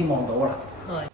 先望到啦。係。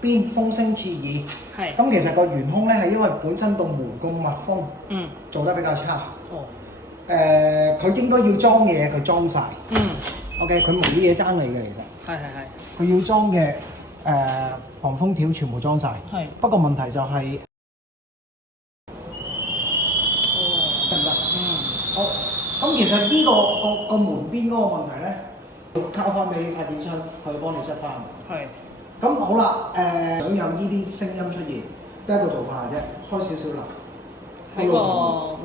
邊風聲刺耳，係。咁其實個圓空咧係因為本身個門個密封做得比較差。哦。佢應該要裝嘢，佢裝晒。OK， 佢冇啲嘢爭你嘅其實。係。佢要裝嘅防風條全部裝晒。係。不過問題就係得唔得？好。咁其實呢個門邊嗰個問題咧，要交翻俾發展商，佢幫你執翻。係。咁好啦，想有呢啲聲音出現，得一個做法嘅啫，開少少啦。喺個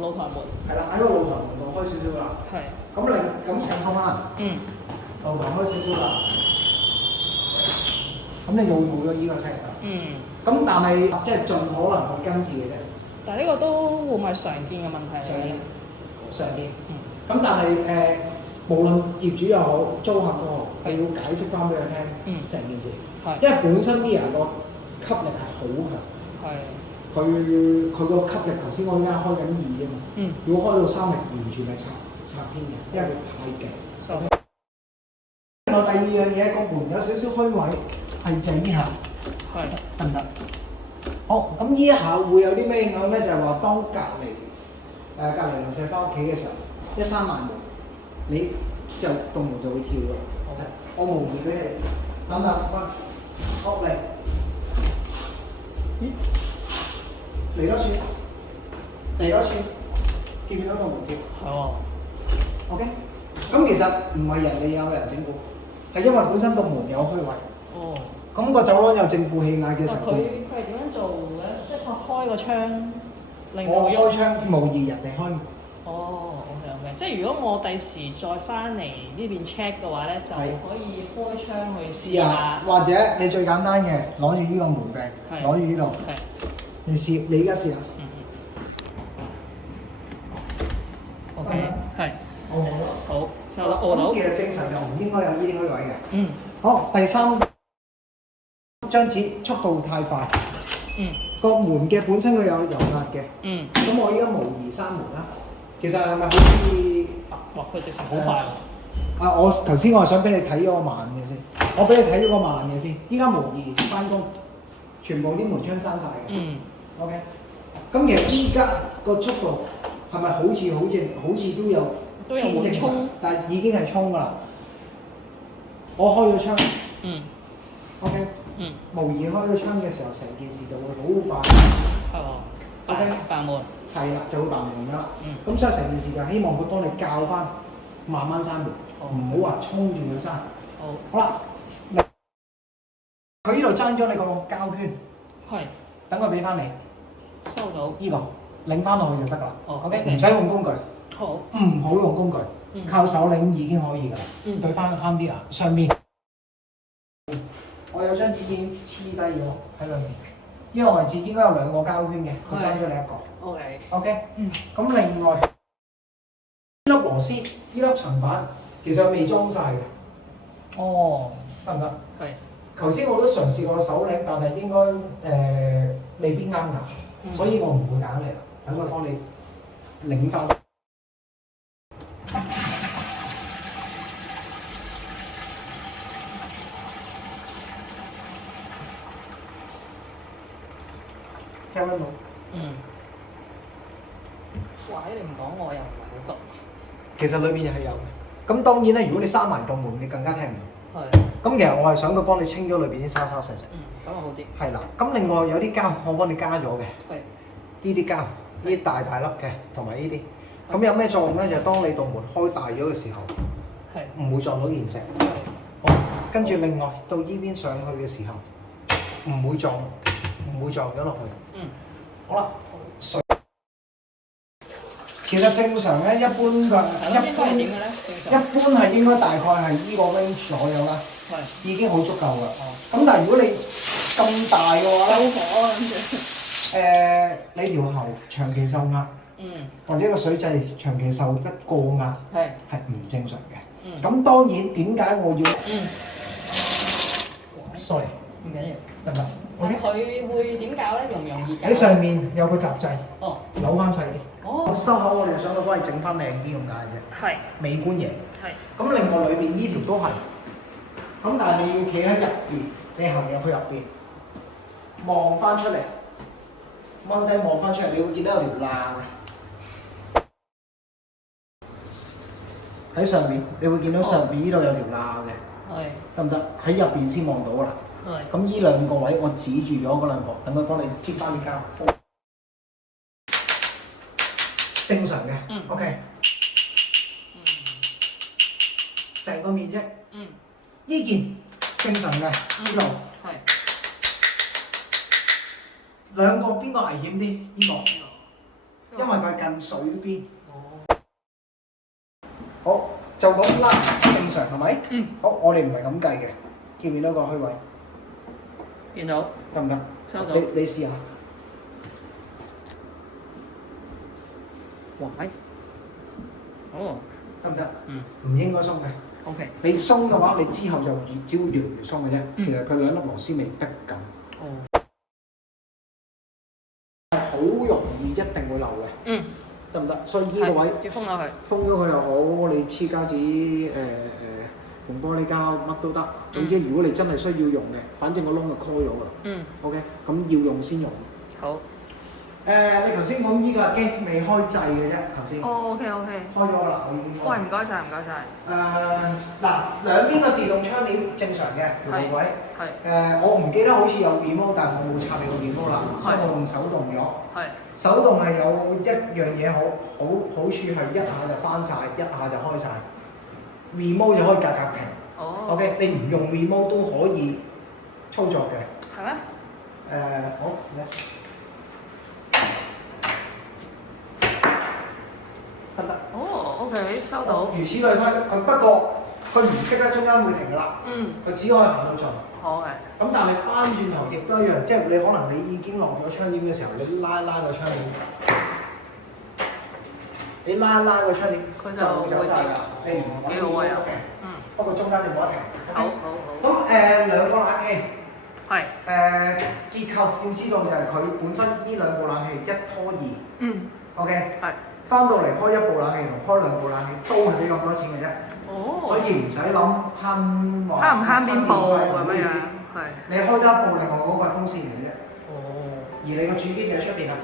露台門。係啦，喺個露台門度開少少啦。係。咁你咁成功啦。露台開少少啦。咁你就會冇咗呢個車㗎。嗯。咁但係即係盡可能去跟住嘅啫，但係呢個都會唔係常見嘅問題嚟嘅？常見。咁但係無論業主又好，租客都好，係要解釋翻俾佢聽成件事。係。因為本身 Mia 個吸力係好強。係。佢個吸力頭先我依家開緊2啫嘛。嗯。如果開到3力，完全係拆天嘅，因為佢太勁。另外第二樣嘢，個門有少少虛位，係就係呢下。係。得唔得？好，咁呢一下會有啲咩影響咧？就係話當隔離鄰舍翻屋企嘅時候，一閂埋門，你就棟門就會跳㗎。OK，我模擬俾你，等等，落嚟，咦？嚟多次，嚟多次，見唔見到棟門跳？係喎。OK，咁其實唔係人哋有人整蠱，係因為本身棟門有虛位。哦。咁個走廊有正負氣壓嘅時候，佢係點樣做嘅？即係開個窗，令到我開窗模擬人哋開門。哦，OK，即係如果我第時再翻嚟呢邊 check 嘅話咧，就可以開窗去試下。或者你最簡單嘅，攞住呢個門柄，攞住呢度，你試，你而家試下。OK，係。好，收到。咁其實正常就唔應該有呢啲虛位嘅。嗯。好，第3張紙速度太快。嗯。個門嘅本身佢有油壓嘅。嗯。咁我依家模擬閂門啦。其實係咪好似？哇！佢直情好快。我頭先我係想俾你睇咗個慢嘅先，我俾你睇咗個慢嘅先。依家模擬翻工，全部啲門窗閂晒嘅。嗯。OK。咁其實依家個速度係咪好似都有偏正常？但係已經係衝㗎啦。我開咗窗。嗯。OK。嗯。模擬開咗窗嘅時候，成件事就會好快。係喎。OK。閂門。係啦，就會閂門㗎啦。嗯。咁所以成件事就希望佢幫你教翻，慢慢閂門，唔好話衝住佢閂。好。好啦。佢呢度爭咗你個膠圈。係。等佢俾翻你。收到。呢個擰翻落去就得㗎啦。OK。唔使用工具。好。唔好用工具。靠手擰已經可以㗎啦。對翻啱啲啊，上面。我有張紙已經黐低咗喺裏面，呢個位置應該有2個膠圈嘅，佢爭咗你1個。OK。咁另外呢粒螺絲、呢粒層板其實未裝晒嘅。哦。得唔得？係。頭先我都嘗試過手擰，但係應該未必啱㗎，所以我唔會揀你啦，等佢幫你擰翻。聽得到？哇！你唔講我又唔係好覺。其實裏邊係有嘅。咁當然咧，如果你閂埋道門，你更加聽唔到。係。咁其實我係想佢幫你清咗裏邊啲沙沙細細。咁啊好啲。係啦。咁另外有啲膠我幫你加咗嘅。係。呢啲膠，呢啲大大粒嘅，同埋呢啲。咁有咩作用咧？就係當你道門開大咗嘅時候，係唔會撞到現石。好。跟住另外到呢邊上去嘅時候，唔會撞咗落去。好啦，水其實正常咧，一般係應該大概係呢個 range 左右啦，已經好足夠㗎。咁但係如果你咁大嘅話咧，你條喉長期受壓，或者個水掣長期受得過壓，係唔正常嘅。咁當然點解我要？sorry，唔緊要，得唔得？佢會點搞咧？容唔容易搞？喺上面有個閘掣，哦，扭翻細啲。哦，收口我哋想佢幫你整翻靚啲咁解啫。係。美觀嘢。係。咁另外裏邊呢條都係。咁但係你要企喺入邊，你行入去入邊，望翻出嚟，踎低望翻出嚟，你會見到有條罅嘅。喺上面，你會見到上邊呢度有條罅嘅。係。得唔得？喺入邊先望到㗎啦。咁呢2個位我指住咗嗰2個，等佢幫你接翻啲膠。正常嘅。OK。成個面積。呢件正常嘅呢度。係。2個邊個危險啲？呢個。因為佢係近水邊。好，就咁啦，正常係咪？好，我哋唔係咁計嘅。見唔見到個虛位？見到。得唔得？收到。你試下。哇！哦。得唔得？嗯。唔應該鬆嘅。OK。你鬆嘅話，你之後就只會越嚟越鬆嘅啫。其實佢兩粒螺絲未逼緊。哦。係好容易一定會漏嘅。嗯。得唔得？所以呢個位要封咗佢。封咗佢又好，你黐膠紙用玻璃膠乜都得。總之如果你真係需要用嘅，反正個窿就 call 咗㗎啦。嗯。OK， 咁要用先用。好。你頭先講呢個機未開掣嘅啫，頭先。哦，OK。開咗啦，我已經開。喂，唔該晒，唔該晒。嗱，兩邊個電動窗簾正常嘅條路位。係。我唔記得好似有 remote，但係我冇插你個 remote啦，所以我用手動咗。係。手動係有一樣嘢好處係一下就翻晒，一下就開晒。remote 就可以格停。哦。OK， 你唔用 remote 都可以操作嘅。係咩？好，嚟。得唔得？哦，OK， 收到。如此類推，佢不過佢唔識得中間會停㗎啦。嗯。佢只可以行到盡。好嘅。咁但係翻轉頭亦都一樣，即係你可能你已經落咗窗簾嘅時候，你拉個窗簾，你拉個窗簾，佢就會走晒㗎。你唔揾到嘅。嗯。不過中間你冇得停。好。咁兩個冷氣。係。結構要知道就係佢本身呢兩部冷氣1拖2。嗯。OK。係。翻到嚟開一部冷氣同開兩部冷氣都係俾咁多錢嘅啫。哦。所以唔使諗慳話。慳唔慳邊部咁樣？係。你開得一部，另外嗰個係風扇嚟嘅啫。哦。而你個主機就喺出邊啦。